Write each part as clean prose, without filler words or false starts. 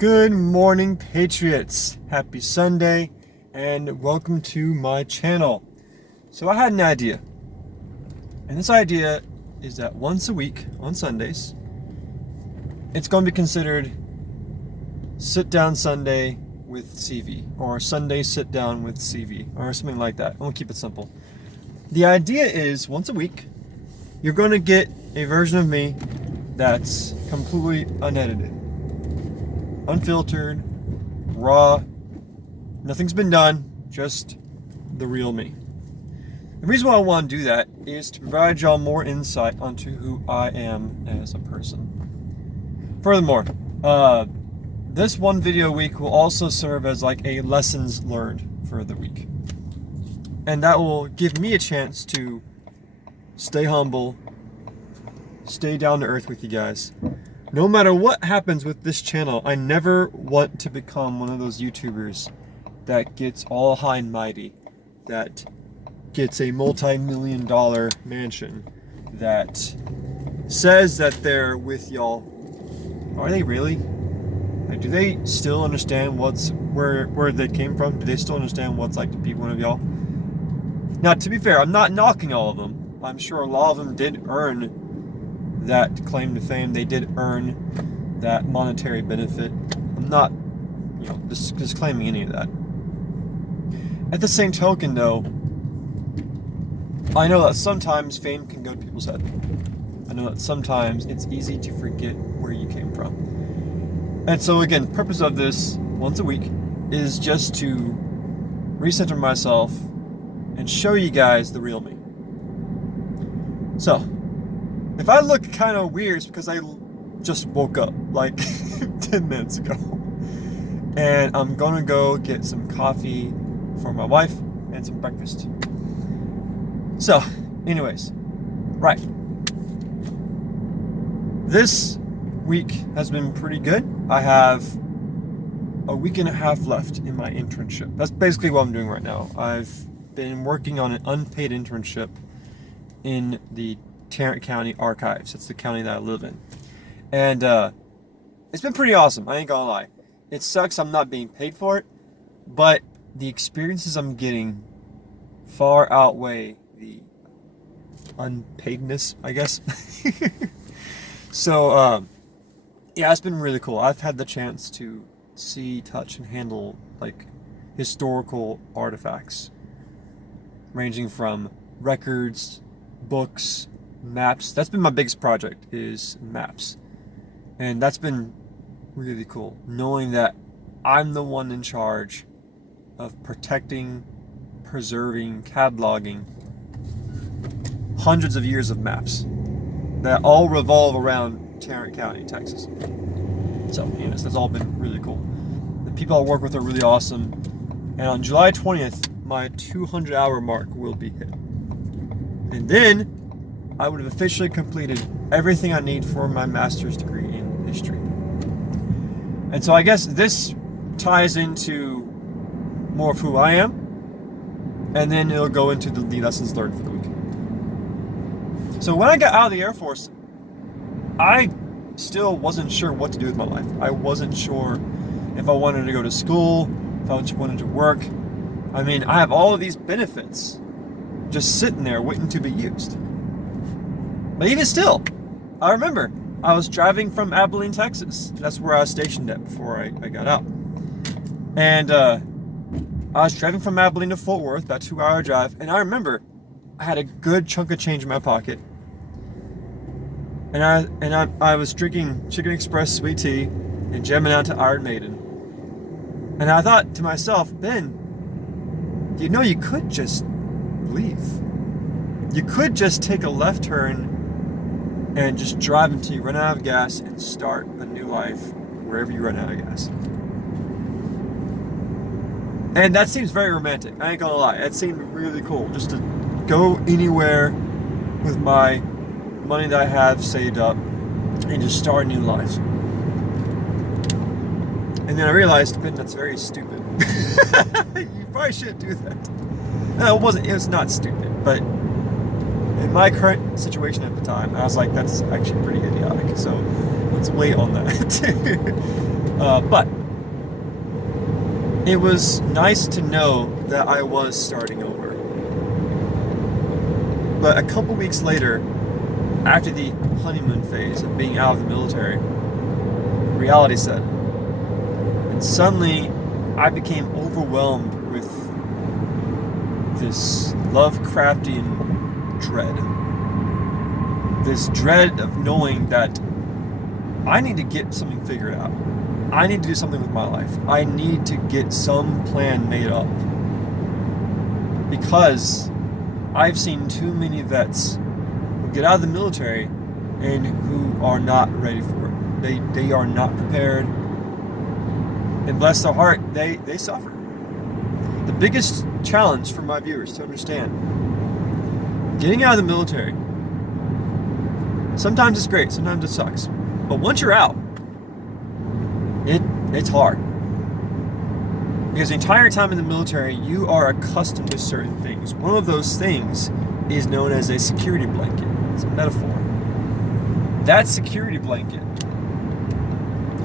Good morning, Patriots. Happy Sunday, and welcome to my channel. So I had an idea, and this idea is that once a week on Sundays, it's going to be considered Sit Down Sunday with CV, or Sunday Sit Down with CV, or something like that. I'm going to keep it simple. The idea is once a week, you're going to get a version of me that's completely unedited. Unfiltered, raw, nothing's been done, just the real me. The reason why I want to do that is to provide y'all more insight onto who I am as a person. Furthermore, this one video a week will also serve as like a lessons learned for the week. And that will give me a chance to stay humble, stay down to earth with you guys. No matter what happens with this channel, I never want to become one of those YouTubers that gets all high and mighty, that gets a multi-million-dollar mansion, that says that they're with y'all. Are they really? Like, do they still understand where they came from? Do they still understand what it's like to be one of y'all? Now, to be fair, I'm not knocking all of them. I'm sure a lot of them did earn that claim to fame. They did earn that monetary benefit. I'm not, disclaiming any of that. At the same token, though, I know that sometimes fame can go to people's head. I know that sometimes it's easy to forget where you came from. And so again, the purpose of this once a week is just to recenter myself and show you guys the real me. So, if I look kind of weird, it's because I just woke up like 10 minutes ago. And I'm gonna go get some coffee for my wife and some breakfast. So, anyways, right. This week has been pretty good. I have a week and a half left in my internship. That's basically what I'm doing right now. I've been working on an unpaid internship in the Tarrant County Archives. It's the county that I live in. And it's been pretty awesome, I ain't gonna lie. It sucks I'm not being paid for it, but the experiences I'm getting far outweigh the unpaidness, I guess. So, yeah, it's been really cool. I've had the chance to see, touch, and handle like historical artifacts, ranging from records, books, maps. That's been my biggest project, is maps. And that's been really cool, knowing that I'm the one in charge of protecting, preserving, cataloging hundreds of years of maps that all revolve around Tarrant County, Texas. So, anyways, that's all been really cool. The people I work with are really awesome. And on July 20th, my 200-hour mark will be hit. And then I would have officially completed everything I need for my master's degree in history. And so I guess this ties into more of who I am, and then it'll go into the lessons learned for the week. So when I got out of the Air Force, I still wasn't sure what to do with my life. I wasn't sure if I wanted to go to school, if I wanted to work. I mean, I have all of these benefits just sitting there waiting to be used. But even still, I remember I was driving from Abilene, Texas. That's where I was stationed at before I got out. And I was driving from Abilene to Fort Worth, about a 2-hour drive. And I remember I had a good chunk of change in my pocket. And I was drinking Chicken Express sweet tea and jamming out to Iron Maiden. And I thought to myself, Ben, you could just leave. You could just take a left turn and just drive until you run out of gas and start a new life wherever you run out of gas. And that seems very romantic, I ain't gonna lie. That seemed really cool, just to go anywhere with my money that I have saved up and just start a new life. And then I realized, Ben, that's very stupid. You probably shouldn't do that. No, it was not stupid, but in my current situation at the time, I was like, that's actually pretty idiotic, so let's wait on that. But it was nice to know that I was starting over. But a couple weeks later, after the honeymoon phase of being out of the military, reality set in. And suddenly, I became overwhelmed with this Lovecraftian dread. This dread of knowing that I need to get something figured out. I need to do something with my life. I need to get some plan made up. Because I've seen too many vets who get out of the military and who are not ready for it. They are not prepared. And bless their heart, they suffer. The biggest challenge for my viewers to understand, getting out of the military, sometimes it's great, sometimes it sucks. But once you're out, it's hard. Because the entire time in the military, you are accustomed to certain things. One of those things is known as a security blanket. It's a metaphor. That security blanket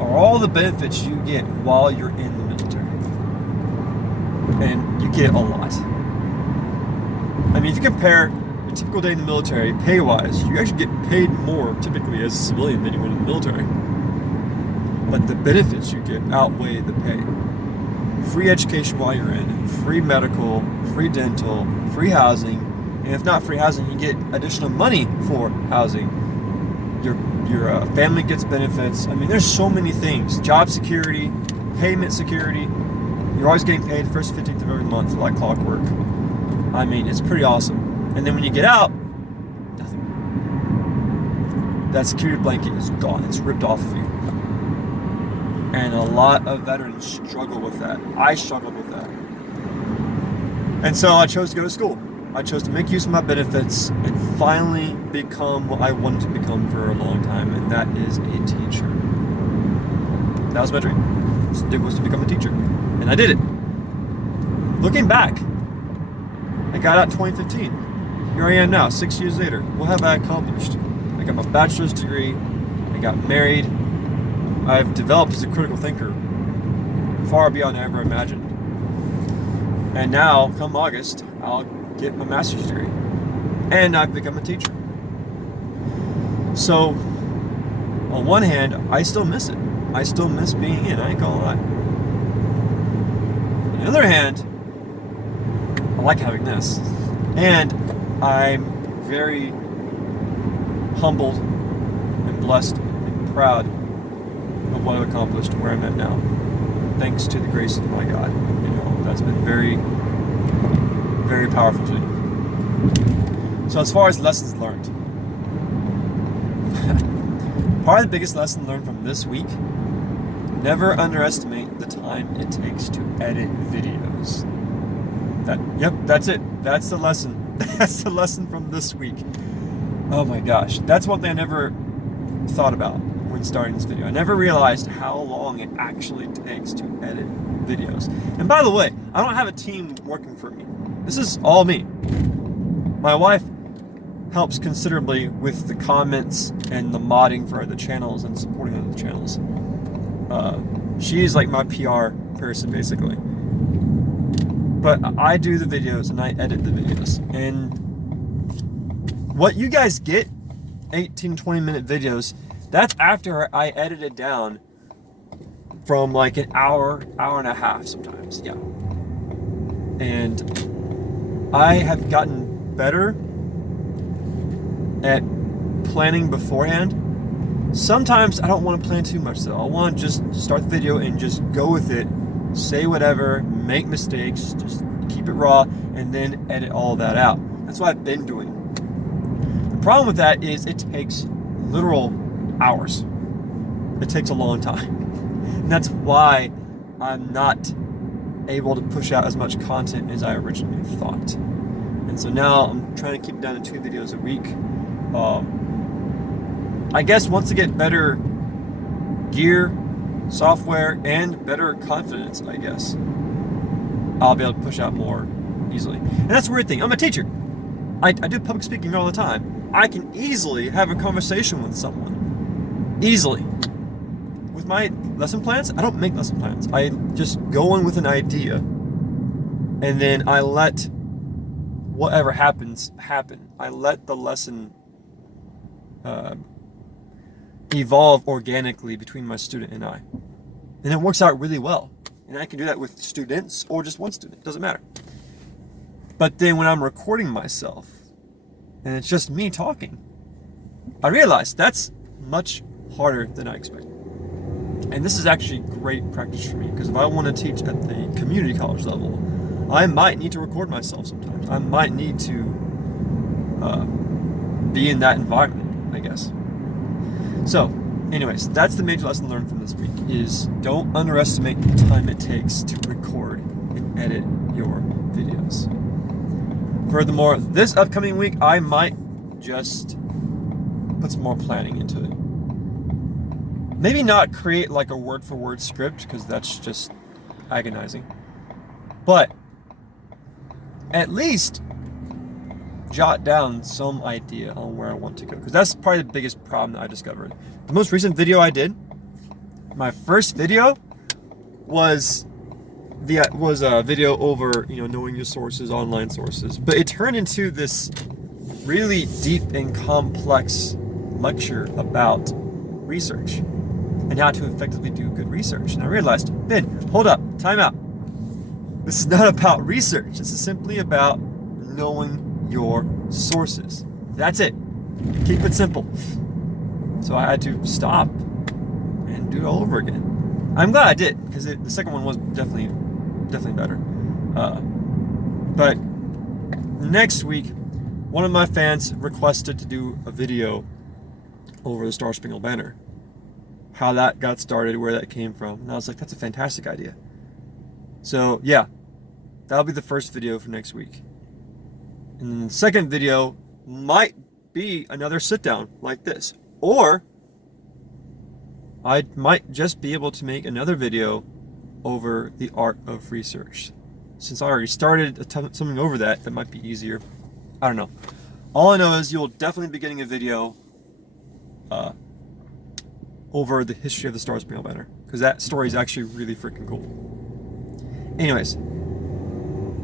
are all the benefits you get while you're in the military. And you get a lot. I mean, if you compare a typical day in the military, pay-wise, you actually get paid more typically as a civilian than you would in the military. But the benefits you get outweigh the pay. Free education while you're in, free medical, free dental, free housing, and if not free housing, you get additional money for housing. Your family gets benefits. I mean, there's so many things. Job security, payment security. You're always getting paid first 15th of every month like clockwork. I mean, it's pretty awesome. And then when you get out, nothing. That security blanket is gone. It's ripped off of you. And a lot of veterans struggle with that. I struggled with that. And so I chose to go to school. I chose to make use of my benefits and finally become what I wanted to become for a long time, and that is a teacher. That was my dream. It was to become a teacher. And I did it. Looking back, I got out in 2015. Here I am now, 6 years later. What have I accomplished? I got my bachelor's degree. I got married. I've developed as a critical thinker far beyond I ever imagined. And now, come August, I'll get my master's degree. And I've become a teacher. So, on one hand, I still miss it. I still miss being in, I ain't gonna lie. On the other hand, I like having this. And I'm very humbled and blessed and proud of what I've accomplished and where I'm at now. Thanks to the grace of my God. You know, that's been very, very powerful to me. So as far as lessons learned, probably the biggest lesson learned from this week, never underestimate the time it takes to edit videos. That's it. That's the lesson. That's the lesson from this week. Oh my gosh. That's one thing I never thought about when starting this video. I never realized how long it actually takes to edit videos. And by the way, I don't have a team working for me. This is all me. My wife helps considerably with the comments and the modding for the channels and supporting other channels. She's like my PR person, basically. But I do the videos and I edit the videos. And what you guys get, 18, 20-minute videos, that's after I edited down from like an hour, hour and a half sometimes, yeah. And I have gotten better at planning beforehand. Sometimes I don't want to plan too much though. I want to just start the video and just go with it, say whatever, make mistakes, just keep it raw, and then edit all that out. That's what I've been doing. The problem with that is it takes literal hours. It takes a long time. And that's why I'm not able to push out as much content as I originally thought. And so now I'm trying to keep it down to 2 videos a week. I guess once I get better gear, software, and better confidence, I guess, I'll be able to push out more easily. And that's the weird thing. I'm a teacher. I do public speaking all the time. I can easily have a conversation with someone. Easily. with my lesson plans, I don't make lesson plans. I just go in with an idea, and then I let whatever happens happen. I let the lesson evolve organically between my student and I. And it works out really well. And I can do that with students or just one student. It doesn't matter. But then when I'm recording myself and it's just me talking, I realize that's much harder than I expected. And this is actually great practice for me, because if I want to teach at the community college level, I might need to record myself sometimes. I might need to be in that environment, I guess. So, anyways, that's the major lesson learned from this week, is don't underestimate the time it takes to record and edit your videos. Furthermore, this upcoming week, I might just put some more planning into it. Maybe not create like a word-for-word script, because that's just agonizing. But at least jot down some idea on where I want to go, because that's probably the biggest problem that I discovered. The most recent video I did, my first video was a video over, knowing your sources, online sources, but it turned into this really deep and complex lecture about research and how to effectively do good research. And I realized, Ben, hold up, time out. This is not about research. This is simply about knowing your sources. That's it. Keep it simple. So I had to stop and do it all over again. I'm glad I did, because the second one was definitely better. But next week, one of my fans requested to do a video over the Star Spangled Banner, how that got started, where that came from. And I was like, that's a fantastic idea. So yeah, that'll be the first video for next week. And then the second video might be another sit down like this. Or I might just be able to make another video over the art of research. Since I already started something over that might be easier. I don't know. All I know is you'll definitely be getting a video over the history of the Star Spangled Banner, because that story is actually really freaking cool. Anyways,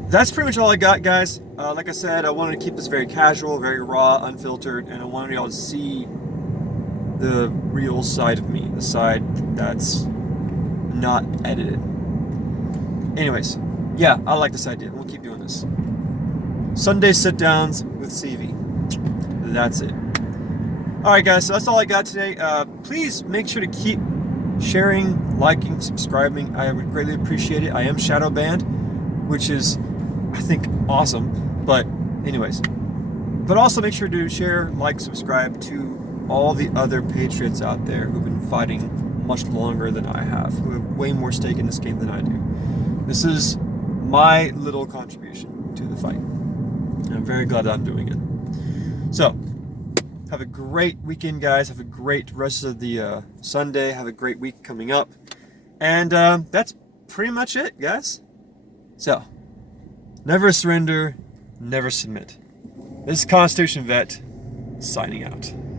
that's pretty much all I got, guys. Like I said, I wanted to keep this very casual, very raw, unfiltered, and I wanted y'all to see the real side of me, the side that's not edited. Anyways, yeah, I like this idea. We'll keep doing this. Sunday sit-downs with CV. That's it. Alright guys, so that's all I got today. Please make sure to keep sharing, liking, subscribing. I would greatly appreciate it. I am shadow banned, which is, I think, awesome. But anyways, but also make sure to share, like, subscribe to all the other patriots out there who've been fighting much longer than I have, who have way more stake in this game than I do. This is my little contribution to the fight. And I'm very glad that I'm doing it. So, have a great weekend, guys. Have a great rest of the Sunday. Have a great week coming up. And that's pretty much it, guys. So, never surrender, never submit. This is Constitution Vet, signing out.